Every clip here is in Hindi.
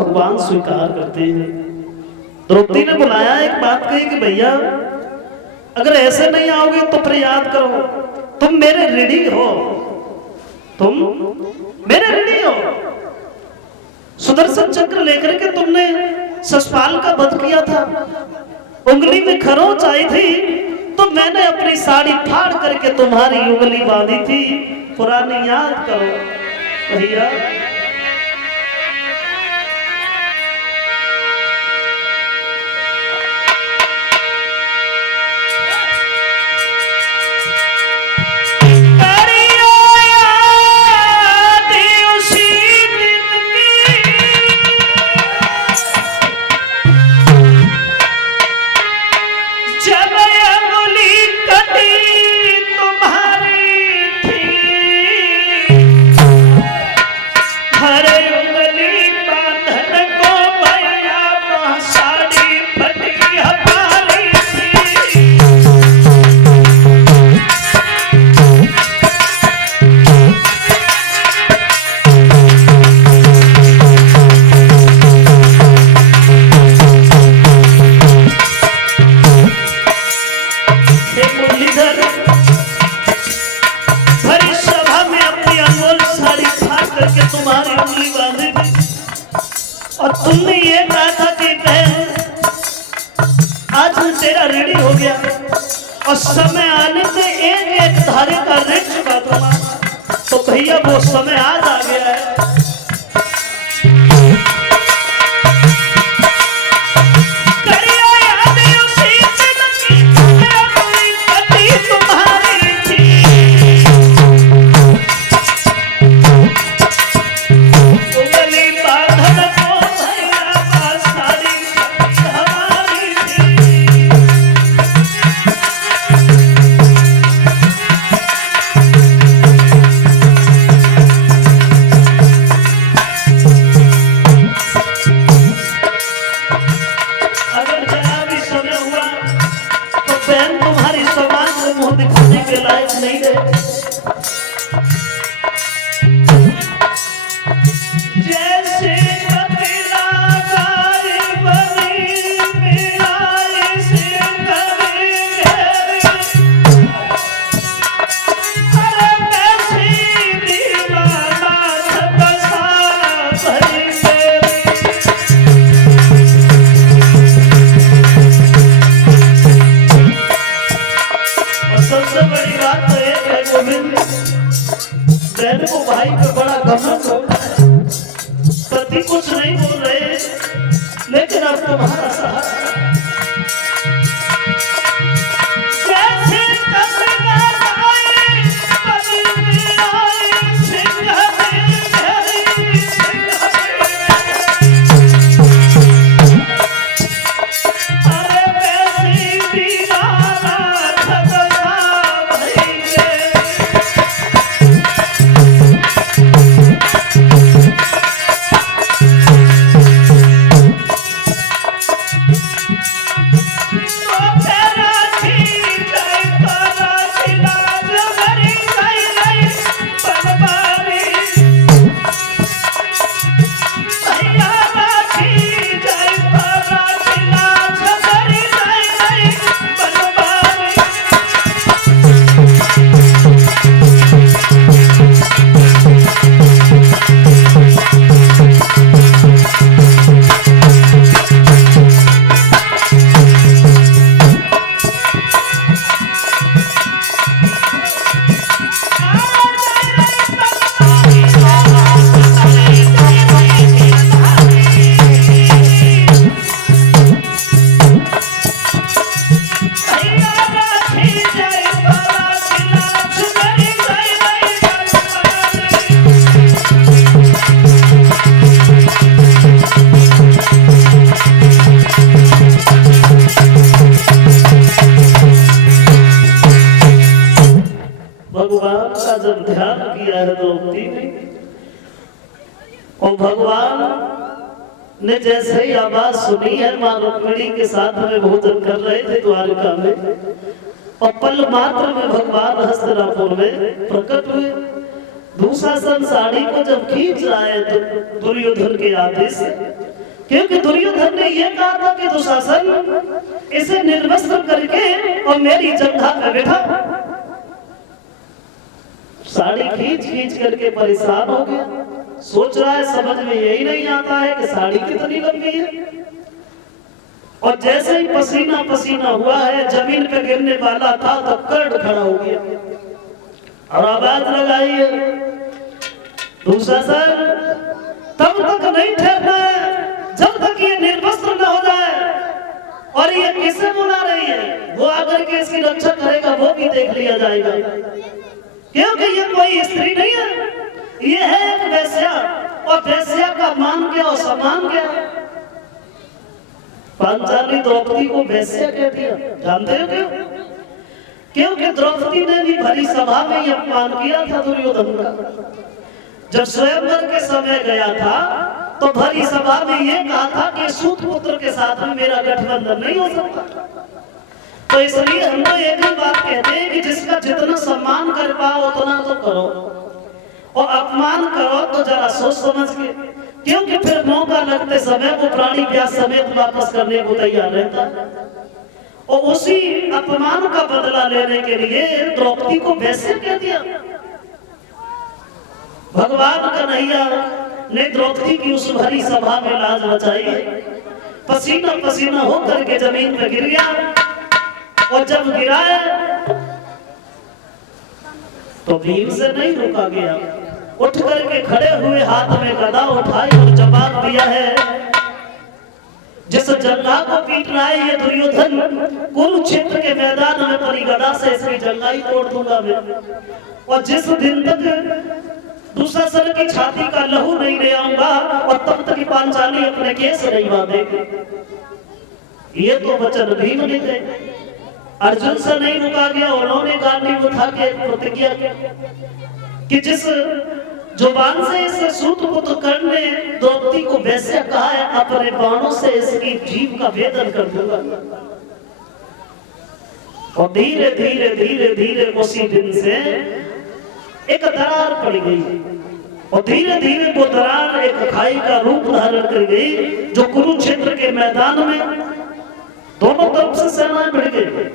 भगवान स्वीकार करते हैं। द्रौपदी ने बुलाया, एक बात कही कि भैया अगर ऐसे नहीं आओगे तो फिर याद करो तुम मेरे ऋणी हो, तुम मेरे ऋणी हो। सुदर्शन चक्र लेकर के तुमने ससपाल का वध किया था, उंगली में खरोंच आई थी तो मैंने अपनी साड़ी फाड़ करके तुम्हारी उंगली बांधी थी, पुरानी याद करो भैया। और तुमने ये कहा था कि बहन आज मैं तेरा ऋणी हो गया और समय आने से एक एक धारे का ऋण चुका दूंगा, तो भैया वो समय आज आ गया है। बहन को भाई पे बड़ा घमंड होता है, पति कुछ नहीं बोल रहे लेकिन अब तुम्हारा सहारा भगवान का जब ध्यान किया है द्रौपदी ने, और भगवान ने जैसे ही आवाज सुनी है, मां रुक्मिणी के साथ में भोजन कर रहे थे द्वारिका में, और पल मात्र में भगवान हस्तिनापुर में प्रकट हुए। दुशासन साड़ी को जब खींच रहा है तो दुर्योधन के आदेश से, क्योंकि दुर्योधन ने यह कहा था कि दुशासन इसे निर्वस्त्र करके और मेरी जंघा पे बैठा। साड़ी खींच खींच करके परेशान हो गया, सोच रहा है समझ में यही नहीं आता है कि साड़ी कितनी लंबी है। और जैसे ही पसीना पसीना हुआ है, जमीन पे गिरने वाला था तो कर्ड खड़ा हो गया और आवाज लगाई है, दुशासन तब तक नहीं ठहरना है जब तक ये निर्वस्त्र न हो जाए। और ये किसे बुला रही है? वो आकर के इसकी रक्षा करेगा, वो भी देख लिया जाएगा, क्योंकि ये कोई स्त्री नहीं है, ये है एक वेश्या। और वेश्या का मान क्या और सम्मान क्या? पांचाली द्रौपदी को वेश्या कह दिया, जानते हो क्यों? क्योंकि द्रौपदी ने भी भरी सभा में यह अपमान किया था दुर्योधन का। जब स्वयंवर के समय गया था तो भरी सभा में यह कहा था कि सूत पुत्र के साथ में मेरा गठबंधन नहीं हो सकता। तो इसलिए हम तो एक ही बात कहते हैं कि जिसका जितना सम्मान कर पाओ उतना तो करो, और अपमान करो तो जरा सोच समझ के, क्योंकि फिर मौका लगते समय वो प्राणी व्यास समेत वापस करने को तैयार रहता है। और उसी अपमान का बदला लेने के लिए द्रौपदी को वैसे कह दिया। भगवान कन्हैया ने द्रौपदी की उस भरी सभा में लाज बचाई, पसीना पसीना होकर के जमीन पर गिर गया। और जब गिरा तो भीम से नहीं रुका गया, उठ करके खड़े हुए हाथ में गदा उठाई और जवाब दिया है, जिस जंगा को पीट रहा है ये दुर्योधन, कुरुक्षेत्र के मैदान में परी गदा से इसकी जंगा ही तोड़ दूंगा मैं। और जिस दिन तक दुशासन की छाती का लहू नहीं ले आऊंगा और तब तक पांचाली अपने केस नहीं बांधेगी। ये तो वचन भीम ने गए, अर्जुन से नहीं रुका गया। उन्होंने गांधी उठा के प्रतिज्ञा की जिस जुबान से इस सूतपुत्र कर्ण ने द्रौपदी को वैसे कहा है, अपने बाणों से इसकी जीभ का भेदन कर दूंगा। और धीरे धीरे धीरे धीरे उसी दिन से एक दरार पड़ गई, और धीरे धीरे वो दरार एक खाई का रूप धारण कर गई, जो कुरुक्षेत्र के मैदान में दोनों तरफ से सेनाएं भिड़ गई।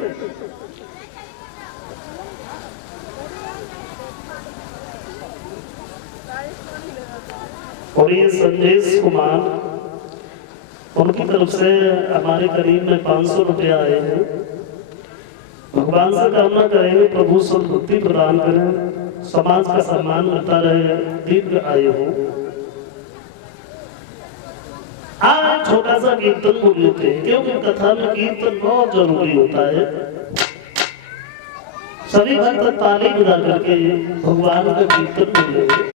और ये संदेश कुमार, उनकी तरफ से हमारे करीब में 500 रुपया आए हैं। भगवान से कामना करेंगे प्रभु सद्बुद्धि प्रदान करें, समाज का सम्मान करता रहे, दीर्घ आयु हो। आज छोटा सा कीर्तन बोल लेते हैं, क्योंकि कथा में कीर्तन बहुत जरूरी होता है। सभी भक्त ताली बजा करके भगवान का कीर्तन बोले।